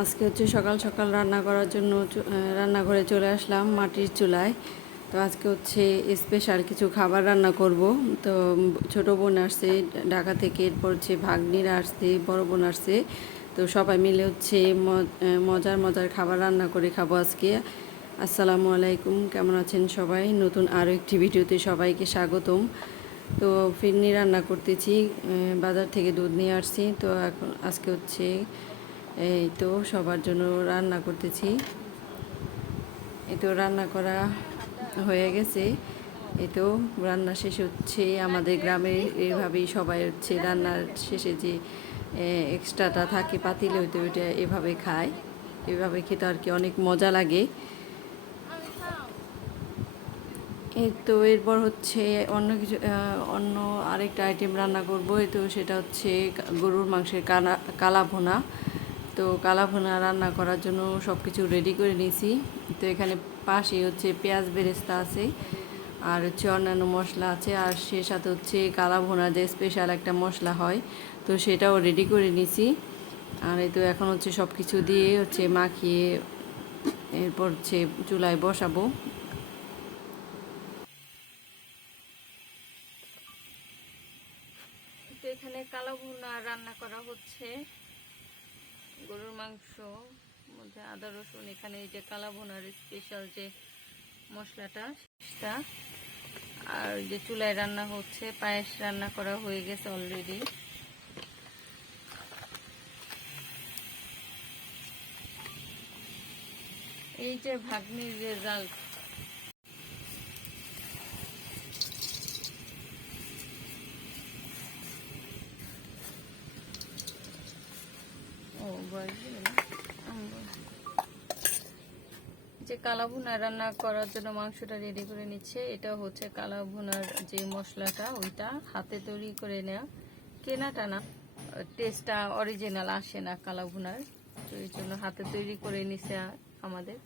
আজকে হচ্ছে সকাল সকাল রান্না করার জন্য রান্নাঘরে চলে আসলাম মাটির চুলায়। তো আজকে হচ্ছে স্পেশাল কিছু খাবার রান্না করব। তো ছোটো বোন আসছে ঢাকা থেকে, এরপর হচ্ছে ভাগ্নিরা আসছে, বড় বোন আসছে। তো সবাই মিলে হচ্ছে মজার মজার খাবার রান্না করে খাবো আজকে। আসসালামু আলাইকুম, কেমন আছেন সবাই? নতুন আরও একটি ভিডিওতে সবাইকে স্বাগতম। তো ফিরনি রান্না করতেছি, বাজার থেকে দুধ নিয়ে আসছি। তো এখন আজকে হচ্ছে এই তো সবার জন্য রান্না করতেছি। এই তো রান্না করা হয়ে গেছে। এই তো রান্না শেষ হচ্ছে। আমাদের গ্রামে এভাবেই সবাই হচ্ছে রান্নার শেষে যে এক্সট্রাটা থাকে পাতিলে, হইতে ওইটা এভাবে খায়। এভাবে খেতে আর কি অনেক মজা লাগে। এই তো এরপর হচ্ছে অন্য আরেকটা আইটেম রান্না করব। এই তো সেটা হচ্ছে গরুর মাংসের কালা ভুনা। তো কালা ভুনা রান্না করার জন্য সব কিছু রেডি করে নিয়েছি। তো এখানে পাশে হচ্ছে পেঁয়াজ বেরেস্তা আছে, আর হচ্ছে অন্যান্য মশলা আছে, আর সে সাথে হচ্ছে কালা ভুনা যে স্পেশাল একটা মশলা হয়, তো সেটাও রেডি করে নিয়েছি। আর এই তো এখন হচ্ছে সব কিছু দিয়ে হচ্ছে মাখিয়ে এরপর হচ্ছে চুলায় বসাবো। তো এখানে কালো ভুনা রান্না করা হচ্ছে। গরুর মাংস মধ্যে আদা রসুন, এখানে এই যে কালা ভুনার স্পেশাল যে মশলাটা সেটা, আর যে চুলায় রান্না হচ্ছে, পায়েস রান্না করা হয়ে গেছে অলরেডি। এই যে ভাগ্নির রেজাল্ট। যে কালা ভুনা রান্না করার জন্য মাংসটা রেডি করে নিচ্ছে। এটা হচ্ছে কালা ভুনার যে মশলাটা, ওইটা হাতে তৈরি করে নেওয়া, কেনাটা না। টেস্টটা অরিজিনাল আসে না কালা ভুনার, তো এই জন্য হাতে তৈরি করে নিছে আমাদের।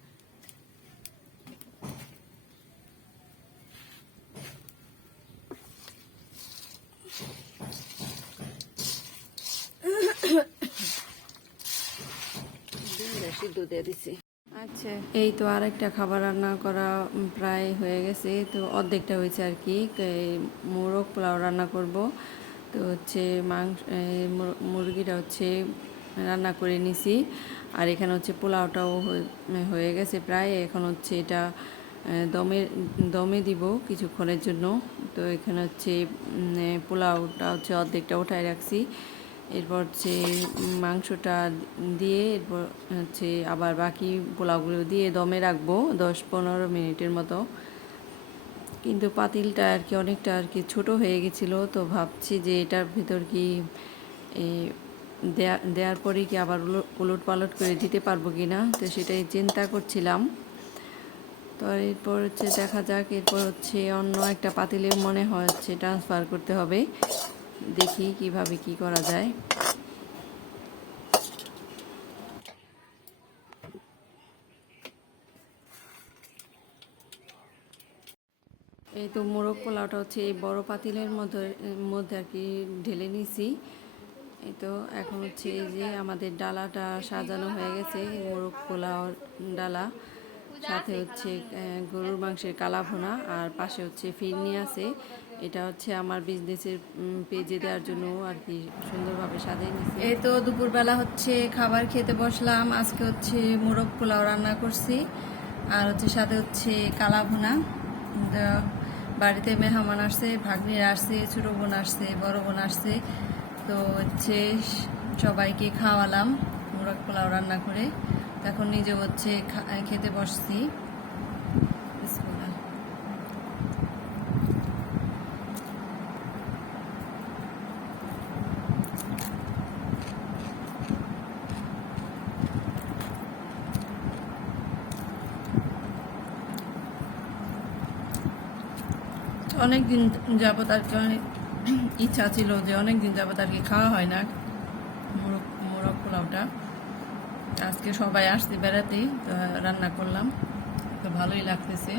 সিদ্ধ দিয়ে দিছি। আচ্ছা, এই তো আরেকটা খাবার রান্না করা প্রায় হয়ে গেছে। তো অর্ধেকটা হয়েছে আর কি। মোরগ পোলাও রান্না করব। তো হচ্ছে মুরগিটা হচ্ছে রান্না করে নিছি, আর এখানে হচ্ছে পোলাওটাও হয়ে গেছে প্রায়। এখন হচ্ছে এটা দমে দিব কিছুক্ষণের জন্য। তো এখানে হচ্ছে পোলাওটা হচ্ছে অর্ধেকটা উঠায় রাখছি। এরপর হচ্ছে মাংসটা দিয়ে এরপর হচ্ছে আবার বাকি পোলাওগুলো দিয়ে দমে রাখবো 10-15 মিনিটের মতো। কিন্তু পাতিলটা আর কি অনেকটা আর কি ছোটো হয়ে গেছিলো, তো ভাবছি যে এটার ভিতর কি দেওয়ার পরে কি আবার উলট পালট করে দিতে পারবো কি না, তো সেটাই চিন্তা করছিলাম। তো এরপর হচ্ছে দেখা যাক। এরপর হচ্ছে অন্য একটা পাতিলে মনে হয় হচ্ছে ট্রান্সফার করতে হবে। দেখি কিভাবে কি করা যায়। এই তো মোরগ পোলাওটা হচ্ছে এই বড় পাতিলের মধ্যে আর কি ঢেলে নিয়েছি। এই তো এখন হচ্ছে এই যে আমাদের ডালাটা সাজানো হয়ে গেছে, মোরগ পোলাও ডালা, সাথে হচ্ছে গরুর মাংসের কালা ভুনা, আর পাশে হচ্ছে ফিরনি আছে। এটা হচ্ছে আমার বিজনেসের পেজে দেওয়ার জন্য আর কি সুন্দরভাবে সাজিয়ে নিয়েছি। এই তো দুপুরবেলা হচ্ছে খাবার খেতে বসলাম। আজকে হচ্ছে মোরগ পোলাও রান্না করছি, আর হচ্ছে সাথে হচ্ছে কালা ভুনা। বাড়িতে মেহমান আসছে, ভাগ্নিরা আসছে, ছোটো বোন আসছে, বড় বোন আসছে। তো হচ্ছে সবাইকে খাওয়ালাম মোরগ পোলাও রান্না করে। এখন নিজে হচ্ছে খেতে বসছি। অনেক দিন যাবত আর কি অনেক ইচ্ছা ছিল যে অনেক দিন যাবত আর কি খাওয়া হয় না মোরগ পোলাওটা। আজকে সবাই আসছে বেড়াতেই, তো রান্না করলাম, তো ভালোই লাগতেছে।